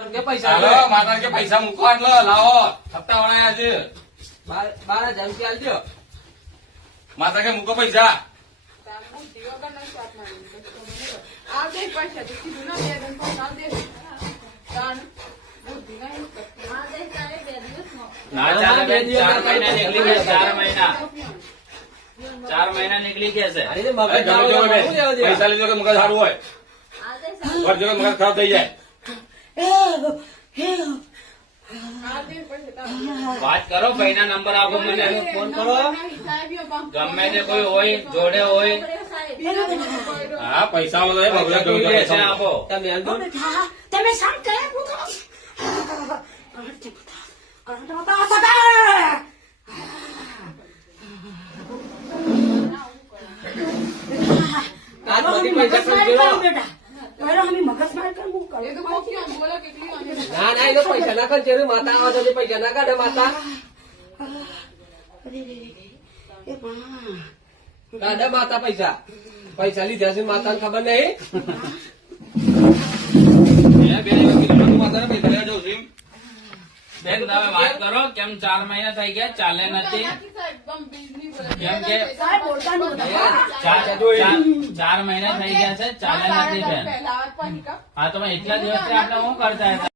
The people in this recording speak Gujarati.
પણ કે પૈસા હાલો માતા કે પૈસા મૂકો આટલો લાવો હપ્તા વણાયા છે 12,000 રૂપિયા આલજો. માતા કે મૂકો પૈસા ના ચાલે બેન, 4 મહિના નીકળી ગયા, 4 મહિના 4 મહિના નીકળી ગયા છે. અરે મગજ અરે મારો ગમે શું લેવા દેવા? પૈસા લીધો કે મગજ સારું હોય કરજો કે મગજ ખરાબ થઈ જાય વાત કરો, ભાઈના નંબર આપો મને, ફોન કરો. ગમે તે કોઈ હોય જોડે હોય હા પૈસા વાળો એ બગડે ગમે તે છે પૈસા આપો. તમે આલજો. તમે શાંત કરે આજમાંથી પૈસા ખર્ચેલો. મગજમાર કરવું ના એનો પૈસા ના ખર્ચેલો. માતા આવે તો પૈસા ના કાઢે માતા. કાઢે માતા પૈસા. પૈસા લીધા છે માતાને ખબર નહીં. માતાને પૈસા લેવા જવું છું બેન તમે વાત કરો, કેમ 4 મહિના થઈ ગયા ચાલે નથી? કેમ કે સાહેબ બોલતા ચાર મહિના થઈ ગયા છે ચાલે નથી બેન. હા તો એટલા દિવસથી આપણે શું કરતા હતા?